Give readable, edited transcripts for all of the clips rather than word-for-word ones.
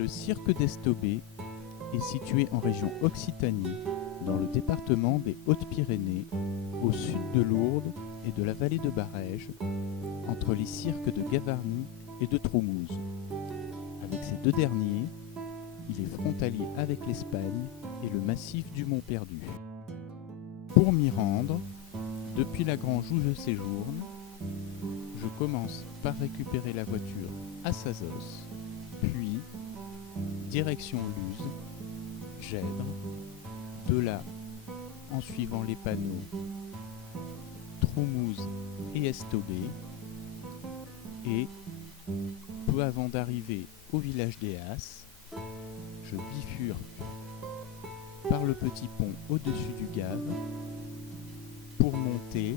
Le cirque d'Estobé est situé en région Occitanie, dans le département des Hautes-Pyrénées, au sud de Lourdes et de la vallée de Barèges, entre les cirques de Gavarnie et de Troumouze. Avec ces deux derniers, il est frontalier avec l'Espagne et le massif du Mont Perdu. Pour m'y rendre, depuis la grange où je séjourne, je commence par récupérer la voiture à Sazos, puis direction Luz, Gèdre, de là, en suivant les panneaux, Troumouze et Estobé, et, peu avant d'arriver au village des As, je bifurque par le petit pont au-dessus du Gave pour monter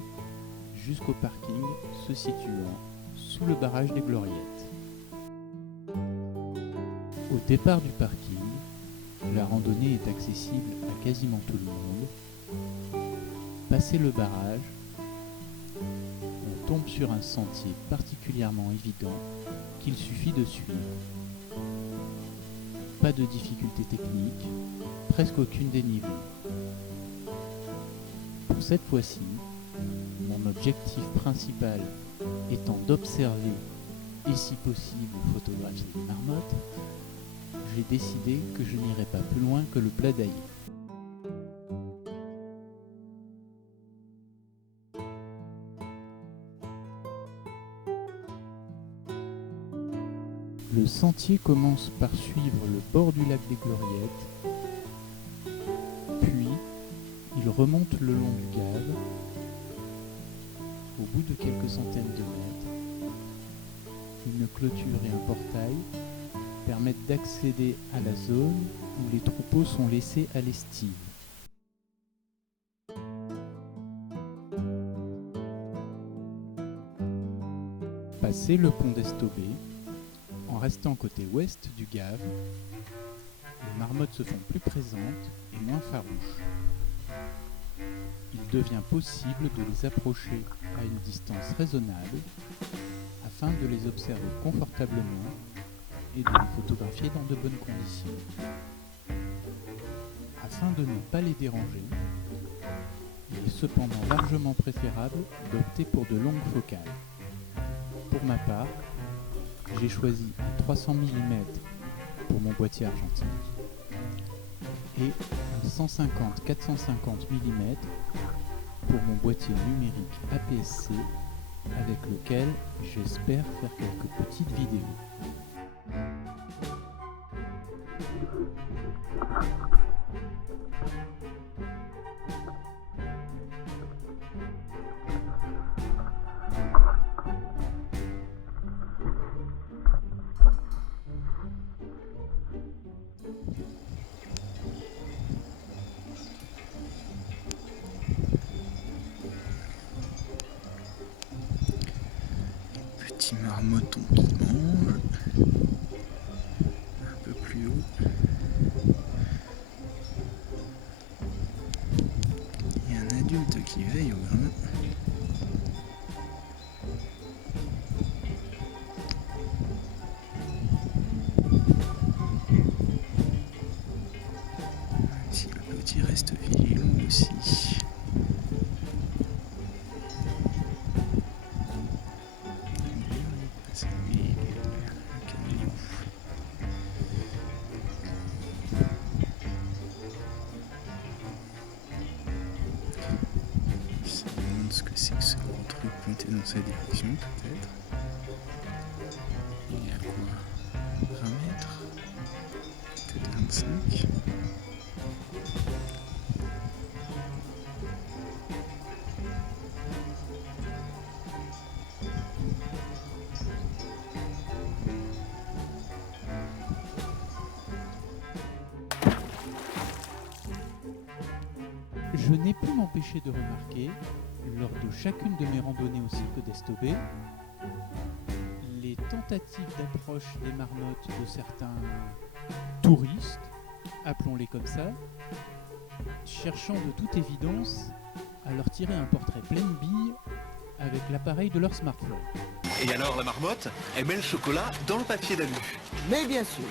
jusqu'au parking se situant sous le barrage des Gloriettes. Au départ du parking, la randonnée est accessible à quasiment tout le monde. Passé le barrage, on tombe sur un sentier particulièrement évident qu'il suffit de suivre. Pas de difficulté technique, presque aucune dénivelée. Pour cette fois-ci, mon objectif principal étant d'observer et si possible photographier les marmottes, j'ai décidé que je n'irais pas plus loin que le Plat d'Aillé. Le sentier commence par suivre le bord du lac des Gloriettes, puis il remonte le long du Gave. Au bout de quelques centaines de mètres, une clôture et un portail permettent d'accéder à la zone où les troupeaux sont laissés à l'estive. Passé le pont d'Estobé, en restant côté ouest du Gave, les marmottes se font plus présentes et moins farouches. Il devient possible de les approcher à une distance raisonnable afin de les observer confortablement et de les photographier dans de bonnes conditions. Afin de ne pas les déranger, il est cependant largement préférable d'opter pour de longues focales. Pour ma part, j'ai choisi un 300 mm pour mon boîtier argentique et un 150-450 mm pour mon boîtier numérique APS-C avec lequel j'espère faire quelques petites vidéos. Petit marmotton qui mange un peu plus haut. Il y a un adulte qui veille au grain. Si le petit reste vigilant aussi. Ce que c'est que ce gros truc pointé dans sa direction, peut-être. Il y a quoi, 20 mètres, peut-être 25. Je n'ai pu m'empêcher de remarquer, lors de chacune de mes randonnées au cirque d'Estobé, les tentatives d'approche des marmottes de certains touristes, appelons-les comme ça, cherchant de toute évidence à leur tirer un portrait pleine bille avec l'appareil de leur smartphone. Et alors la marmotte, elle met le chocolat dans le papier d'alu. Mais bien sûr.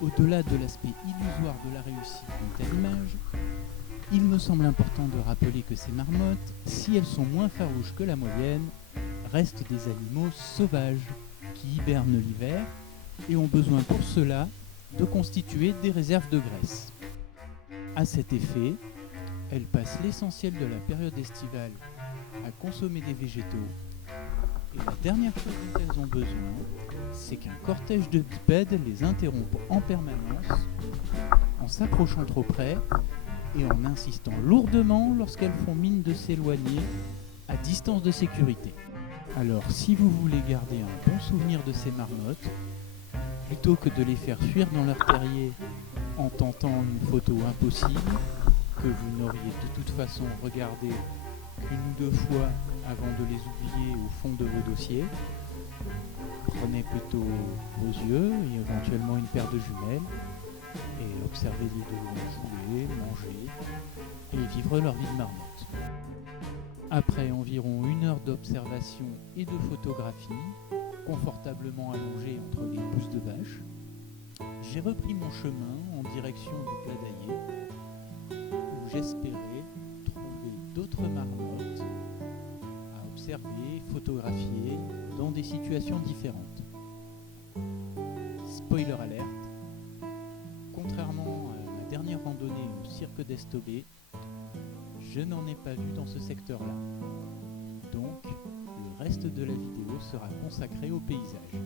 Au-delà de l'aspect illusoire de la réussite d'une telle image, il me semble important de rappeler que ces marmottes, si elles sont moins farouches que la moyenne, restent des animaux sauvages qui hibernent l'hiver et ont besoin pour cela de constituer des réserves de graisse. À cet effet, elles passent l'essentiel de la période estivale à consommer des végétaux et la dernière chose dont elles ont besoin, c'est qu'un cortège de bipèdes les interrompe en permanence en s'approchant trop près et en insistant lourdement lorsqu'elles font mine de s'éloigner à distance de sécurité. Alors si vous voulez garder un bon souvenir de ces marmottes, plutôt que de les faire fuir dans leur terrier en tentant une photo impossible, que vous n'auriez de toute façon regardé une ou deux fois avant de les oublier au fond de vos dossiers, prenez plutôt vos yeux et éventuellement une paire de jumelles et observez-les de loin jouer, manger et vivre leur vie de marmotte. Après environ 1 heure d'observation et de photographie, confortablement allongé entre les pousses de vache, j'ai repris mon chemin en direction du Pladailler, où j'espérais trouver d'autres marmottes à observer, photographier dans des situations différentes. Spoiler alerte, contrairement à ma dernière randonnée au cirque d'Estobé, je n'en ai pas vu dans ce secteur-là. Donc, le reste de la vidéo sera consacré au paysage.